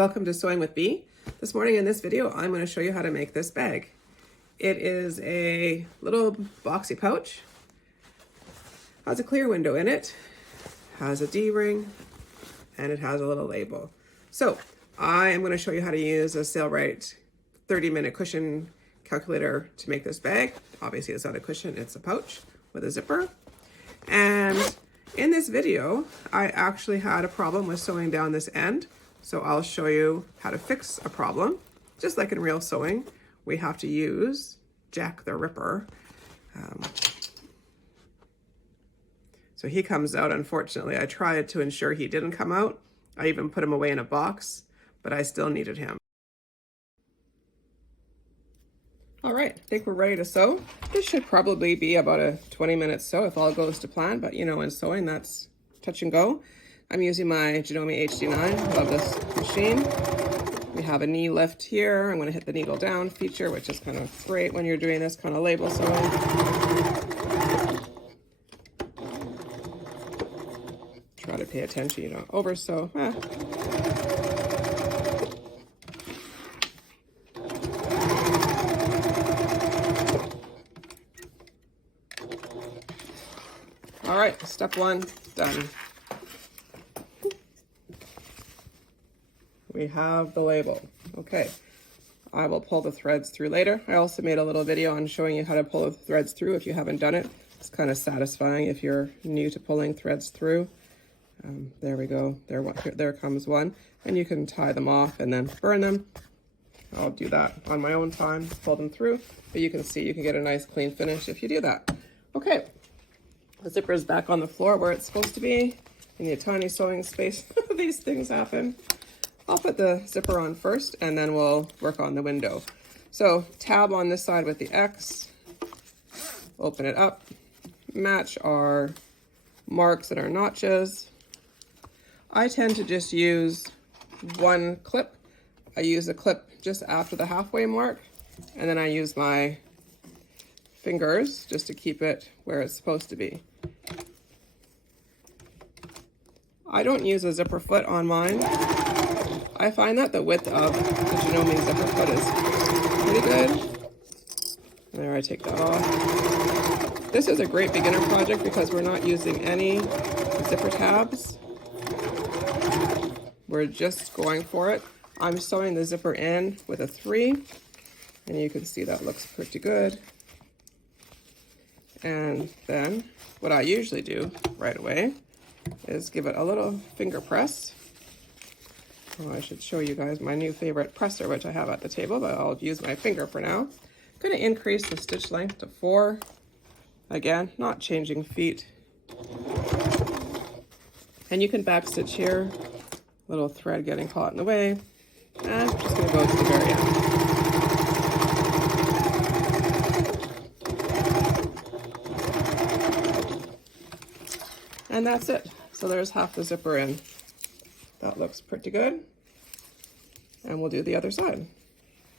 Welcome to Sewing with Bee. This morning in this video, I'm going to show you how to make this bag. It is a little boxy pouch, has a clear window in it, has a D-ring, and it has a little label. So I am going to show you how to use a Sailrite 30-minute cushion calculator to make this bag. Obviously it's not a cushion, it's a pouch with a zipper. And in this video, I actually had a problem with sewing down this end. So I'll show you how to fix a problem. Just like in real sewing, we have to use Jack the Ripper. So he comes out, unfortunately. I tried to ensure he didn't come out. I even put him away in a box, but I still needed him. All right, I think we're ready to sew. This should probably be about a 20-minute sew if all goes to plan, but you know, in sewing, that's touch and go. I'm using my Janome HD9, love this machine. We have a knee lift here. I'm gonna hit the needle down feature, which is kind of great when you're doing this kind of label sewing. Try to pay attention, you don't over sew. All right, step one, done. We have the label. Okay, I will pull the threads through later. I also made a little video on showing you how to pull the threads through if you haven't done it. It's kind of satisfying if you're new to pulling threads through. There we go. There comes one. And you can tie them off and then burn them. I'll do that on my own time, pull them through. But you can see you can get a nice clean finish if you do that. Okay, the zipper is back on the floor where it's supposed to be. You need a tiny sewing space. These things happen. I'll put the zipper on first and then we'll work on the window. So tab on this side with the X, open it up, match our marks and our notches. I tend to just use one clip. I use a clip just after the halfway mark, and then I use my fingers just to keep it where it's supposed to be. I don't use a zipper foot on mine. I find that the width of the Janome zipper foot is pretty good. There, I take that off. This is a great beginner project because we're not using any zipper tabs. We're just going for it. I'm sewing the zipper in with a 3, and you can see that looks pretty good. And then what I usually do right away is give it a little finger press. Oh, I should show you guys my new favorite presser, which I have at the table, but I'll use my finger for now. I'm going to increase the stitch length to 4. Again, not changing feet. And you can back stitch here. Little thread getting caught in the way. And I'm just going to go to the very end. And that's it. So there's half the zipper in. That looks pretty good. And we'll do the other side.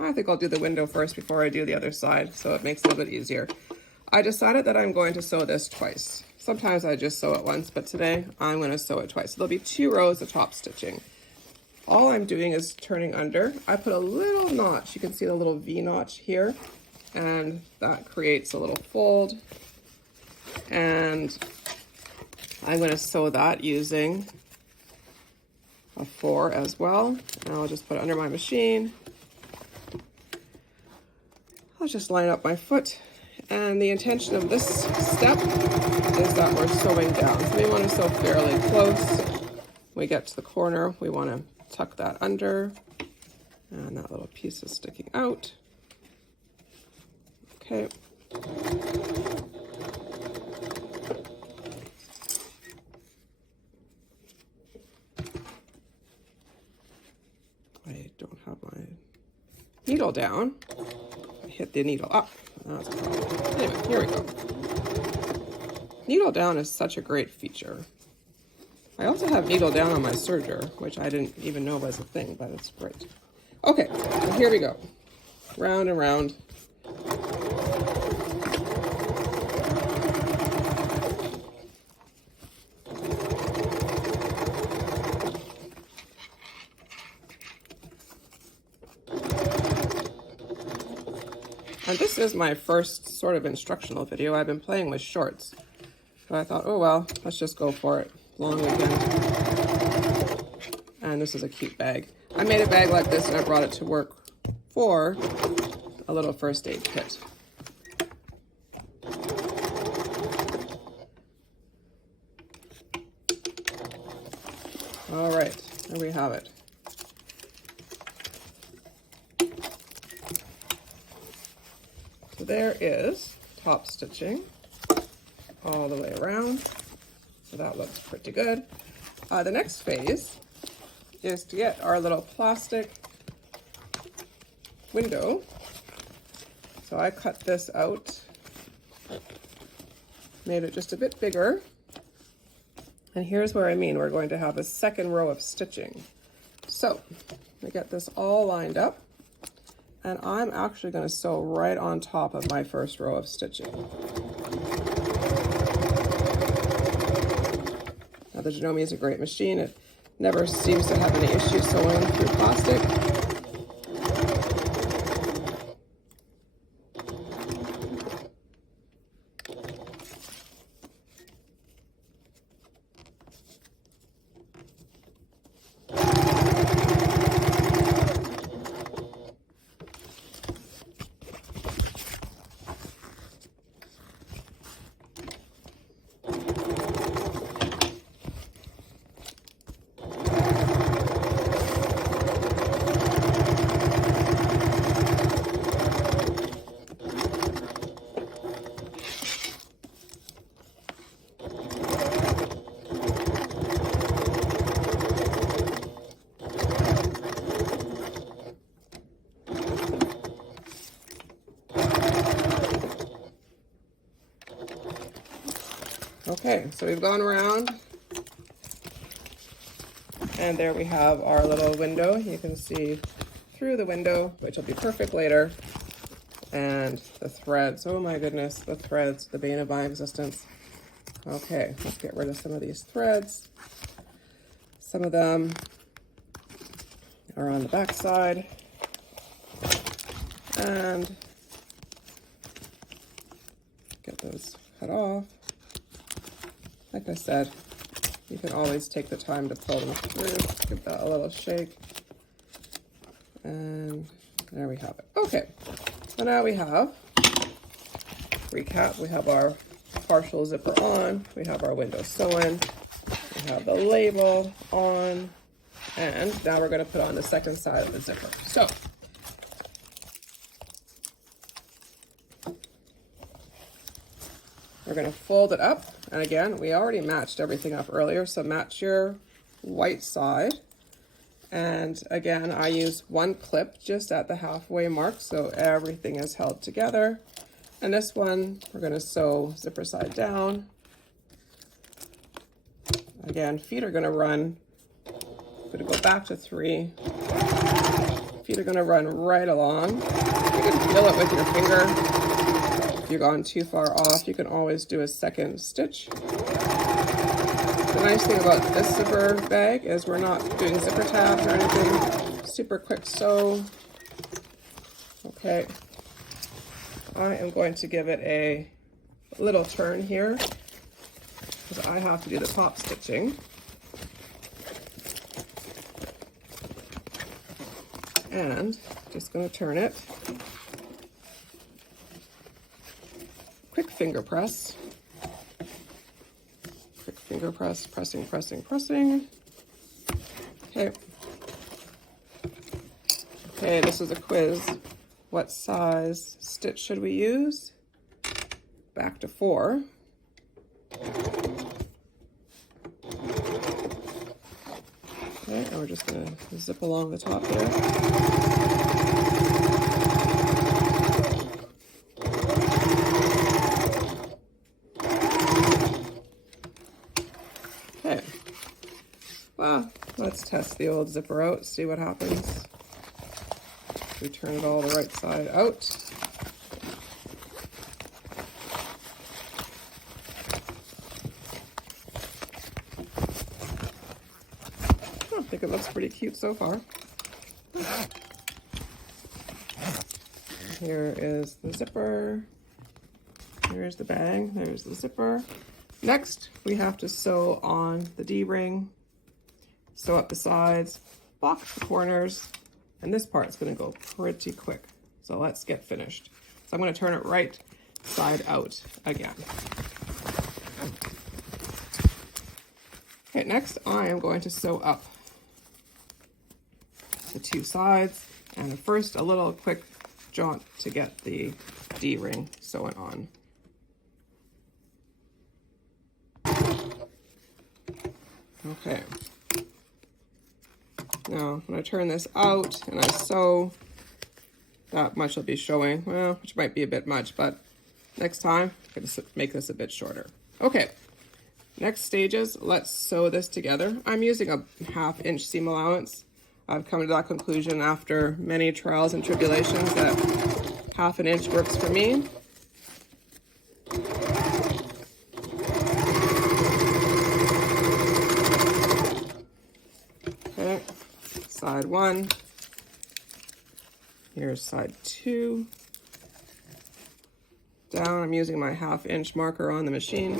I think I'll do the window first before I do the other side, so it makes it a bit easier. I decided that I'm going to sew this twice. Sometimes I just sew it once, but today I'm going to sew it twice. So there'll be 2 rows of top stitching. All I'm doing is turning under. I put a little notch. You can see the little V notch here, and that creates a little fold. And I'm going to sew that using a 4 as well, and I'll just put it under my machine. I'll just line up my foot, and the intention of this step is that we're sewing down. So we want to sew fairly close. When we get to the corner, we want to tuck that under, and that little piece is sticking out. Okay. I don't have my needle down. I hit the needle up. That's a problem. Anyway, here we go. Needle down is such a great feature. I also have needle down on my serger, which I didn't even know was a thing, but it's great. Okay, so here we go. Round and round. And this is my first sort of instructional video. I've been playing with shorts. But I thought, oh well, let's just go for it. Long weekend. And this is a cute bag. I made a bag like this and I brought it to work for a little first aid kit. All right, there we have it. So there is top stitching all the way around. So that looks pretty good. The next phase is to get our little plastic window. So I cut this out, made it just a bit bigger. And here's where we're going to have a second row of stitching. So I get this all lined up, and I'm actually going to sew right on top of my first row of stitching. Now the Janome is a great machine. It never seems to have any issue sewing through plastic. Okay, so we've gone around, and there we have our little window. You can see through the window, which will be perfect later, and the threads. Oh my goodness, the threads, the bane of my existence. Okay, let's get rid of some of these threads. Some of them are on the back side, and get those cut off. Like I said, you can always take the time to pull them through. Give that a little shake. And there we have it. Okay, so now we have, recap, we have our partial zipper on, we have our window sewn, we have the label on, and now we're going to put on the second side of the zipper. So, we're going to fold it up, and again, we already matched everything up earlier, so match your white side. And again, I use one clip just at the halfway mark, so everything is held together. And this one, we're going to sew zipper side down. Again, feet are going to run, I'm going to go back to 3. Feet are going to run right along. You can feel it with your finger. If you've gone too far off, you can always do a second stitch. The nice thing about this zipper bag is we're not doing zipper tabs or anything. Super quick sew. Okay. I am going to give it a little turn here because I have to do the top stitching. And just going to turn it. Quick finger press. Quick finger press, pressing, pressing, pressing. Okay. Okay, this is a quiz. What size stitch should we use? Back to 4. Okay, and we're just gonna zip along the top there. Okay, well, let's test the old zipper out, see what happens. We turn it all the right side out. I think it looks pretty cute so far. here is the zipper. Here's the bag, there's the zipper. Next, we have to sew on the D-ring, sew up the sides, box the corners, and this part's gonna go pretty quick. So let's get finished. So I'm gonna turn it right side out again. Okay, next I am going to sew up the two sides, and first a little quick jaunt to get the D-ring sewn on. Okay. Now, when I turn this out and I sew, that much will be showing, well, which might be a bit much, but next time, I'm going to make this a bit shorter. Okay, next stages, let's sew this together. I'm using a 1/2 inch seam allowance. I've come to that conclusion after many trials and tribulations that 1/2 inch works for me. Okay, side 1. Here's side 2. Down, I'm using my 1/2 inch marker on the machine.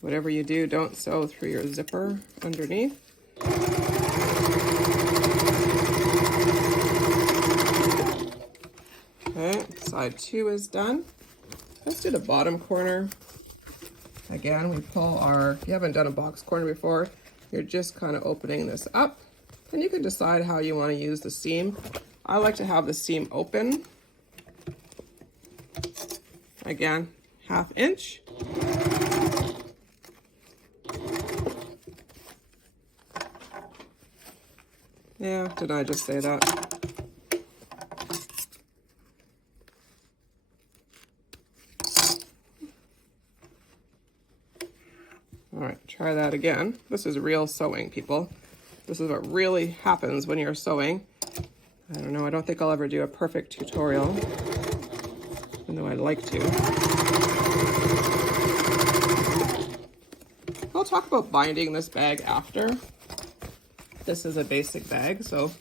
Whatever you do, don't sew through your zipper underneath. Okay, side 2 is done. Let's do the bottom corner. Again, we pull our, if you haven't done a box corner before, you're just kind of opening this up. And you can decide how you want to use the seam. I like to have the seam open. Again, 1/2 inch. Yeah, did I just say that? All right, try that again. This is real sewing, people. This is what really happens when you're sewing. I don't know, I don't think I'll ever do a perfect tutorial, even though I'd like to. I'll talk about binding this bag after. This is a basic bag, so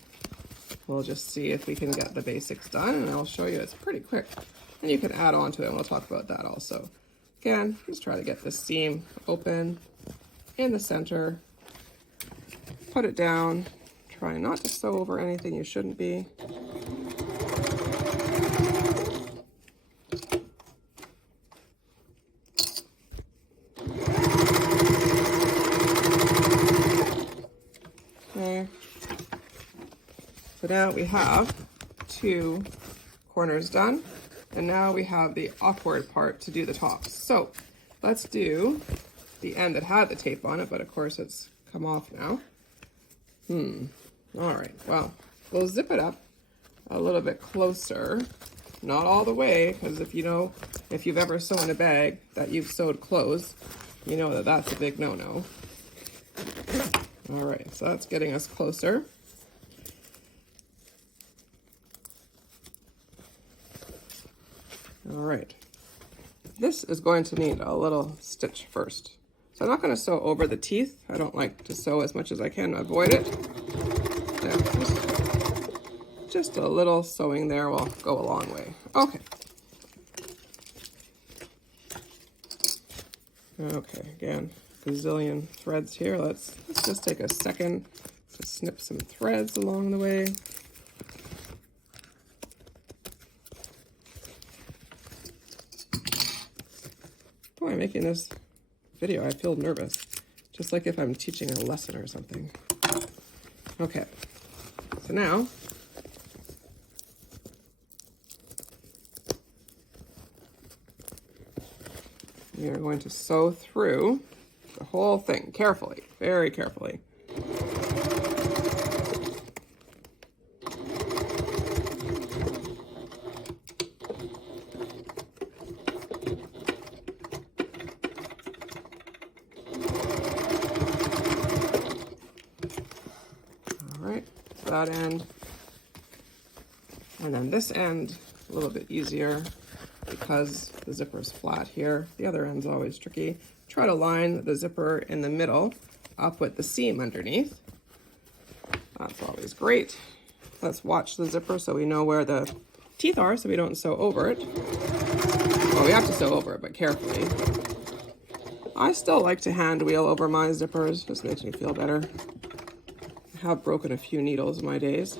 we'll just see if we can get the basics done, and I'll show you it's pretty quick. And you can add on to it, and we'll talk about that also. Again, just try to get the seam open in the center. Put it down. Try not to sew over anything you shouldn't be. Okay. So now we have 2 corners done. And now we have the awkward part to do the tops. So let's do the end that had the tape on it, but of course it's come off now. All right, well, we'll zip it up a little bit closer. Not all the way, because if you've ever sewn a bag that you've sewed closed, you know that that's a big no-no. All right, so that's getting us closer. All right, this is going to need a little stitch first. So I'm not going to sew over the teeth. I don't like to sew as much as I can to avoid it. Yeah, just a little sewing there will go a long way. Okay. Okay, again, gazillion threads here. Let's just take a second to snip some threads along the way. Boy, I'm making this video, I feel nervous. Just like if I'm teaching a lesson or something. Okay, so now, we are going to sew through the whole thing carefully, very carefully. That end, and then this end a little bit easier because the zipper is flat here. The other end's always tricky. Try to line the zipper in the middle up with the seam underneath. That's always great. Let's watch the zipper so we know where the teeth are so we don't sew over it. Well, we have to sew over it, but carefully. I still like to hand wheel over my zippers, just makes me feel better. I have broken a few needles in my days.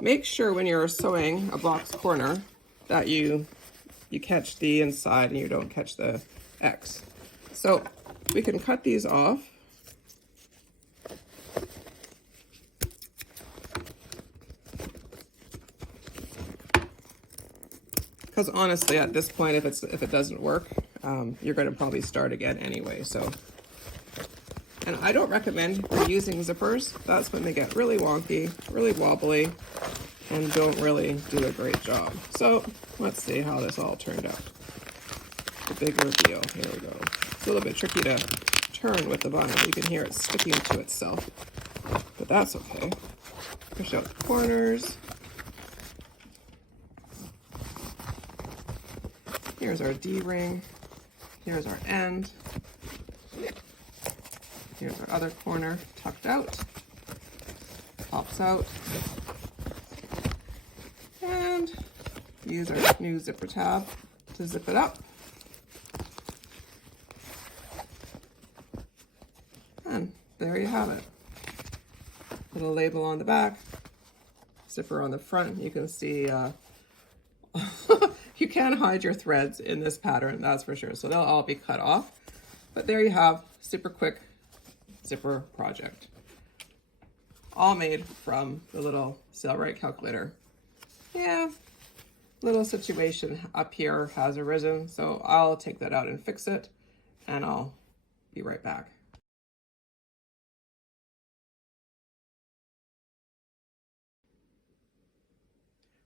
Make sure when you're sewing a box corner that you catch the inside and you don't catch the X. So we can cut these off. Because honestly, at this point, if it doesn't work, you're going to probably start again anyway. So, and I don't recommend reusing zippers. That's when they get really wonky, really wobbly, and don't really do a great job. So let's see how this all turned out. The big reveal. Here we go. It's a little bit tricky to turn with the vinyl. You can hear it sticking to itself, but that's okay. Push out the corners. Here's our D-ring. Here's our end. Here's our other corner tucked out. Pops out. And use our new zipper tab to zip it up. And there you have it. Little label on the back, zipper on the front. You can see you can't hide your threads in this pattern, that's for sure. So they'll all be cut off. But there you have, super quick zipper project. All made from the little Sailrite calculator. Yeah, little situation up here has arisen, so I'll take that out and fix it, and I'll be right back.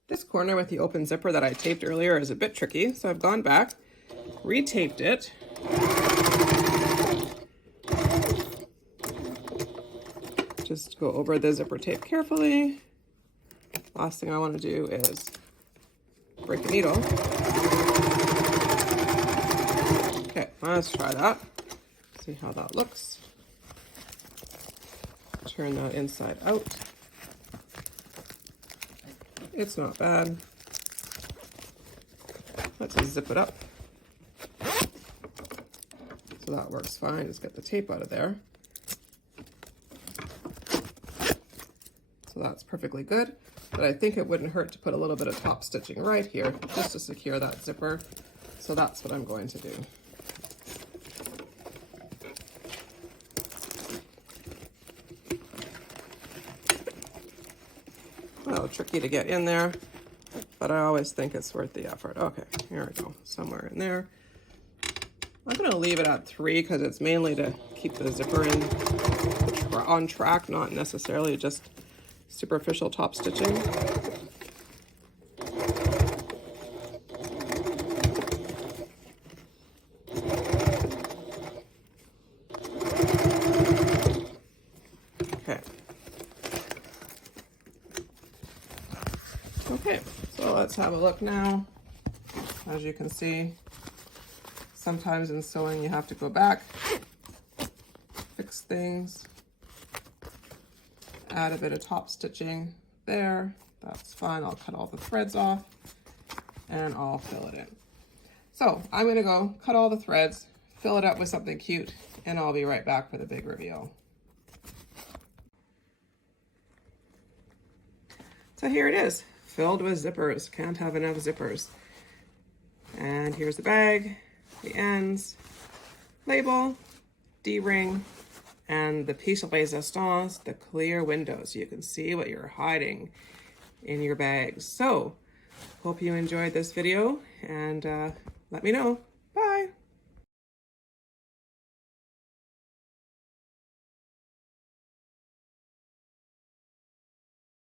This corner with the open zipper that I taped earlier is a bit tricky, so I've gone back, retaped it. Just go over the zipper tape carefully. Last thing I want to do is break a needle. Okay, let's try that. See how that looks. Turn that inside out. It's not bad. Let's just zip it up. So that works fine. Just get the tape out of there. So that's perfectly good. But I think it wouldn't hurt to put a little bit of top stitching right here just to secure that zipper. So that's what I'm going to do. Well, tricky to get in there, but I always think it's worth the effort. Okay, here we go, somewhere in there. I'm gonna leave it at 3 because it's mainly to keep the zipper on track, not necessarily just superficial top stitching. Okay, so let's have a look now. As you can see, sometimes in sewing you have to go back, fix things, add a bit of top stitching there. That's fine. I'll cut all the threads off and I'll fill it in. So I'm gonna go cut all the threads, fill it up with something cute, and I'll be right back for the big reveal. So here it is, filled with zippers. Can't have enough zippers. And here's the bag, the ends, label, D-ring, and the piece de resistance, the clear window, so you can see what you're hiding in your bags. So, hope you enjoyed this video, and let me know.